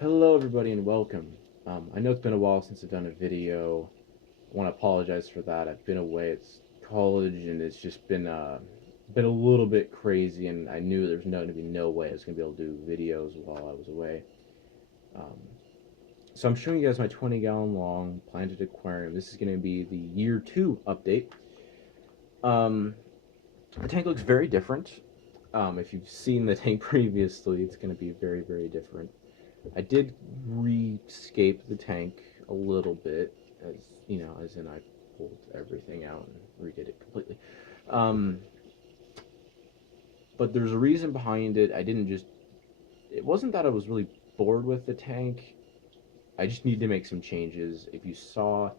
Hello everybody and welcome. I know it's been a while since I've done a video. I want to apologize for that. I've been away. It's college and it's just been a little bit crazy, and I knew there's going to be no way I was going to be able to do videos while I was away. Um, so I'm showing you guys my 20-gallon long planted aquarium. This is going to be the year 2 update. Um, the tank looks very different. If you've seen the tank previously, it's going to be very different. I did rescape the tank a little bit, as in I pulled everything out and redid it completely. Um, but there's a reason behind it. It wasn't that I was really bored with the tank. I just needed to make some changes. If you saw,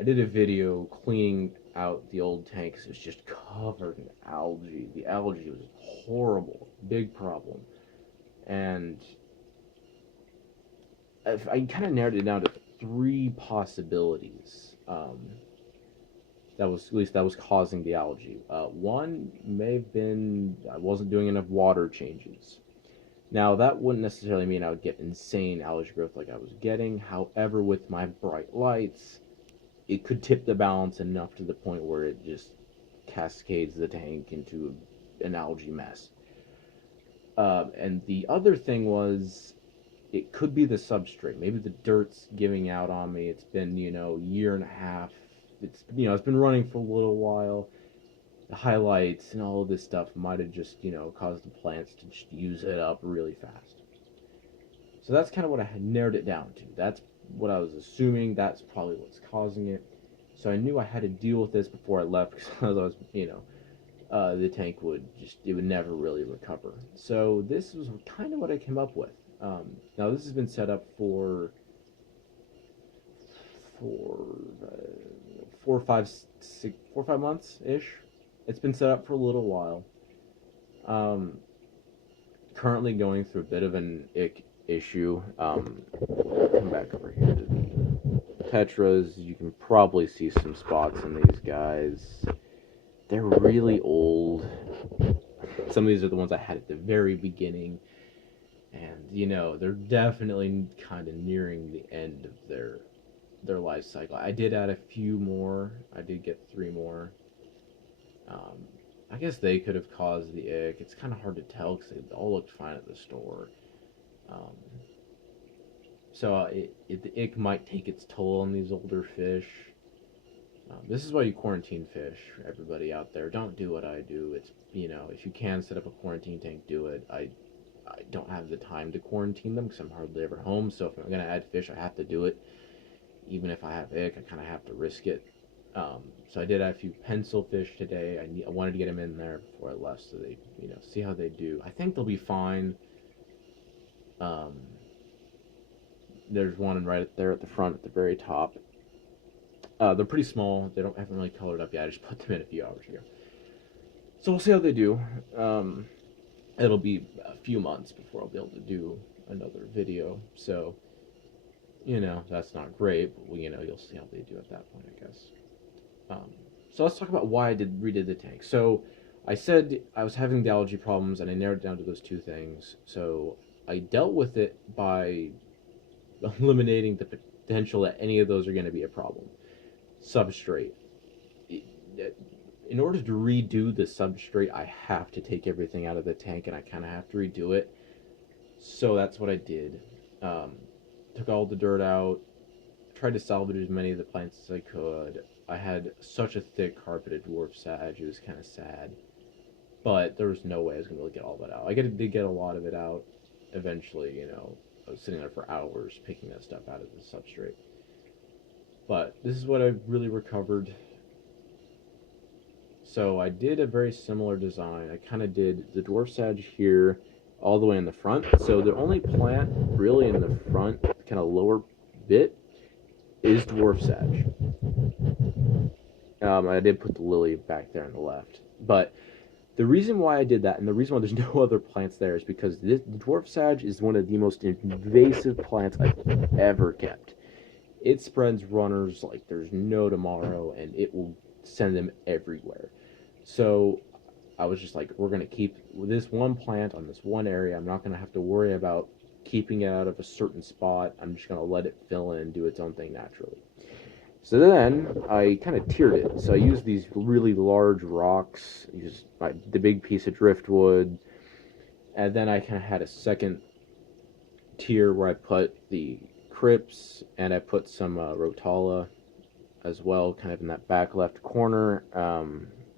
I did a video cleaning out the old tanks. It was just covered in algae. The algae was horrible, big problem. And I kind of narrowed it down to 3 possibilities. That was, at least that was causing the algae. One may have been I wasn't doing enough water changes. Now that wouldn't necessarily mean I would get insane algae growth like I was getting. However, with my bright lights, it could tip the balance enough to the point where it just cascades the tank into an algae mess. And the other thing was it could be the substrate. Maybe the dirt's giving out on me. It's been, year and a half. It's been running for a little while. The highlights and all of this stuff might have just, caused the plants to just use it up really fast. So that's kind of what I had narrowed it down to. That's what I was assuming. That's probably what's causing it. So I knew I had to deal with this before I left because otherwise, the tank it would never really recover. So this was kind of what I came up with. Now this has been set up for uh, 4 or 5 months ish. It's been set up for a little while. Currently going through a bit of an ick issue. Come back over here to the tetras. You can probably see some spots in these guys. They're really old. Some of these are the ones I had at the very beginning. And they're definitely kind of nearing the end of their life cycle. I did add a few more. I did get 3 more. I guess they could have caused the ick. It's kind of hard to tell because they all looked fine at the store. Um, so the ick might take its toll on these older fish. This is why you quarantine fish, everybody out there. Don't do what I do. It's, if you can set up a quarantine tank, do it. I don't have the time to quarantine them because I'm hardly ever home. So if I'm going to add fish, I have to do it. Even if I have ick, I kind of have to risk it. So I did add a few pencil fish today. I wanted to get them in there before I left so they, see how they do. I think they'll be fine. There's one right there at the front at the very top. They're pretty small. Haven't really colored up yet. I just put them in a few hours ago. So we'll see how they do. It'll be a few months before I'll be able to do another video. So, that's not great, but you'll see how they do at that point, I guess. So let's talk about why I redid the tank. So I said I was having the algae problems, and I narrowed it down to those 2 things. So I dealt with it by eliminating the potential that any of those are going to be a problem. Substrate. In order to redo the substrate, I have to take everything out of the tank, and I kind of have to redo it. So that's what I did. Took all the dirt out, tried to salvage as many of the plants as I could. I had such a thick carpeted dwarf sage, it was kind of sad. But there was no way I was going to be able to get all that out. I did get a lot of it out eventually, I was sitting there for hours picking that stuff out of the substrate. But this is what I really recovered. So I did a very similar design. I kind of did the dwarf sage here all the way in the front. So the only plant really in the front, kind of lower bit, is dwarf sage. I did put the lily back there on the left. But the reason why I did that, and the reason why there's no other plants there, is because the dwarf sage is one of the most invasive plants I've ever kept. It spreads runners like there's no tomorrow, and it will send them everywhere. So I was just like, we're going to keep this one plant on this one area. I'm not going to have to worry about keeping it out of a certain spot. I'm just going to let it fill in and do its own thing naturally. So then I kind of tiered it. So I used these really large rocks, the big piece of driftwood, and then I kind of had a second tier where I put the crypts and I put some rotala as well, kind of in that back left corner,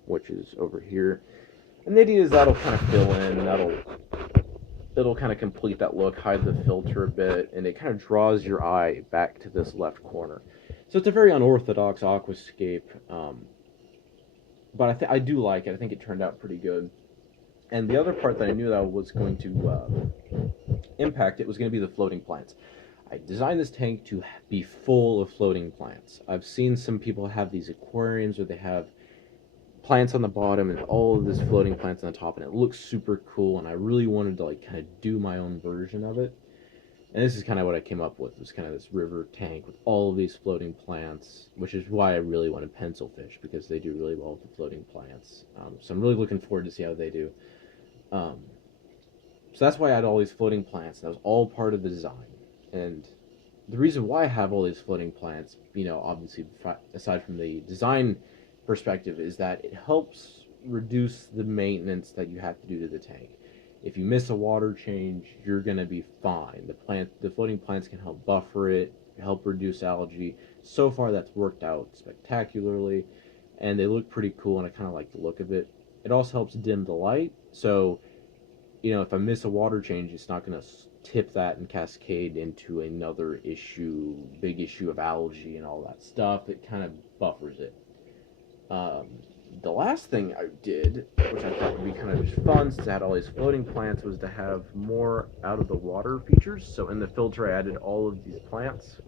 which is over here. And the idea is that'll kind of fill in, it'll kind of complete that look, hide the filter a bit, and it kind of draws your eye back to this left corner. So it's a very unorthodox aquascape, but I do like it. I think it turned out pretty good. And the other part that I knew that I was going to impact it was going to be the floating plants. I designed this tank to be full of floating plants. I've seen some people have these aquariums where they have plants on the bottom and all of this floating plants on the top, and it looks super cool, and I really wanted to like kind of do my own version of it. And this is kind of what I came up with, was kind of this river tank with all of these floating plants, which is why I really wanted pencilfish, because they do really well with the floating plants. So I'm really looking forward to see how they do. So that's why I had all these floating plants, and that was all part of the design. And the reason why I have all these floating plants, obviously aside from the design perspective, is that it helps reduce the maintenance that you have to do to the tank. If you miss a water change, you're going to be fine. The floating plants can help buffer it, help reduce algae. So far that's worked out spectacularly, and they look pretty cool, and I kind of like the look of it. It also helps dim the light, so if I miss a water change, it's not going to tip that and cascade into another big issue of algae and all that stuff. It kind of buffers it. The last thing I did, which I thought would be kind of just fun since I had all these floating plants, was to have more out of the water features. So in the filter I added all of these plants.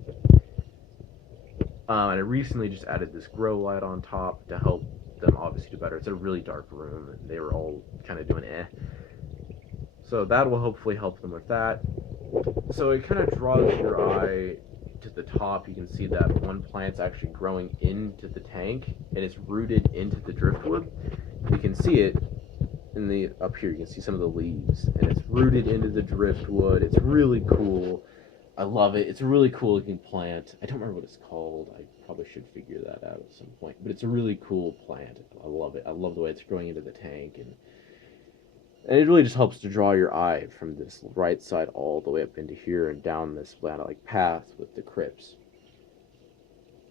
And I recently just added this grow light on top to help them obviously do better. It's a really dark room, and they were all kind of doing So that will hopefully help them with that. So it kind of draws your eye to the top. You can see that one plant's actually growing into the tank, and it's rooted into the driftwood. You can see it up here. You can see some of the leaves, and it's rooted into the driftwood. It's really cool. I love it. It's a really cool looking plant. I don't remember what it's called. I probably should figure that out at some point. But it's a really cool plant. I love it. I love the way it's growing into the tank, and it really just helps to draw your eye from this right side all the way up into here and down this path with the crypts.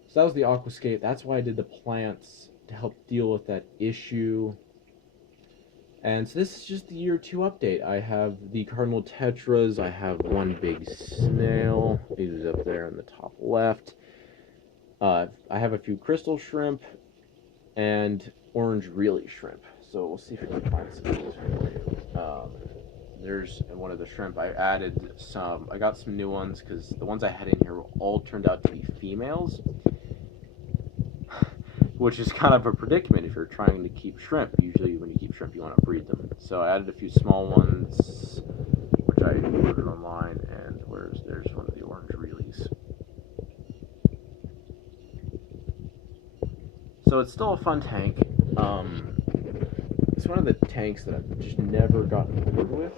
So that was the aquascape. That's why I did the plants, to help deal with that issue. And so this is just the year 2 update. I have the cardinal tetras. I have one big snail. He's up there in the top left. I have a few crystal shrimp and orange really shrimp. So we'll see if we can find some of these for you. There's one of the shrimp. I got some new ones because the ones I had in here all turned out to be females, which is kind of a predicament if you're trying to keep shrimp. Usually when you keep shrimp, you want to breed them. So I added a few small ones, which I ordered online, and there's one of the orange reelies. So it's still a fun tank. It's one of the tanks that I've just never gotten bored with.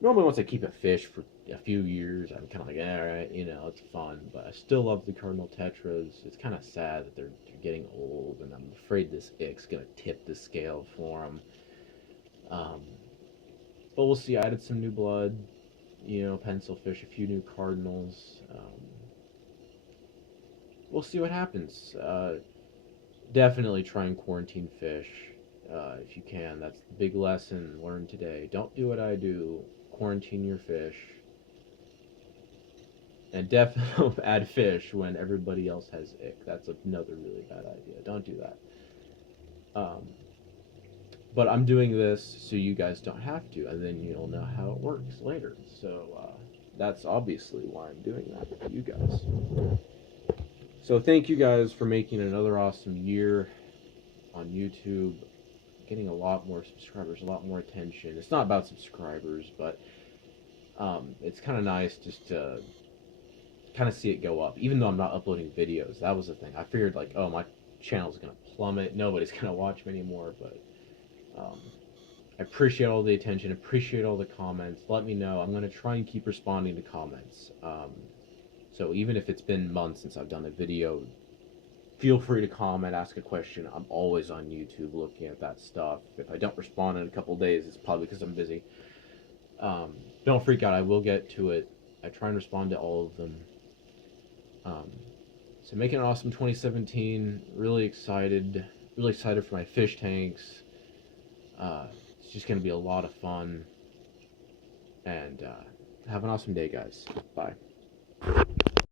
Normally once I keep a fish for a few years, I'm kind of like, alright, it's fun. But I still love the cardinal tetras. It's kind of sad that they're getting old, and I'm afraid this ick's going to tip the scale for them. But we'll see. I added some new blood, pencilfish, a few new cardinals. We'll see what happens. Definitely try and quarantine fish. If you can. That's the big lesson learned today. Don't do what I do. Quarantine your fish. And definitely don't add fish when everybody else has ick. That's another really bad idea. Don't do that. But I'm doing this so you guys don't have to, and then you'll know how it works later. So that's obviously why I'm doing that for you guys. So thank you guys for making another awesome year on YouTube. Getting a lot more subscribers, a lot more attention. It's not about subscribers, but it's kind of nice just to kind of see it go up, even though I'm not uploading videos. That was the thing. I figured like, oh, my channel's gonna plummet, nobody's gonna watch me anymore, but I appreciate all the attention, appreciate all the comments. Let me know. I'm going to try and keep responding to comments. So even if it's been months since I've done a video, feel free to comment, ask a question. I'm always on YouTube looking at that stuff. If I don't respond in a couple days, it's probably because I'm busy. Don't freak out. I will get to it. I try and respond to all of them. So making an awesome 2017. Really excited. Really excited for my fish tanks. It's just going to be a lot of fun. And have an awesome day, guys. Bye.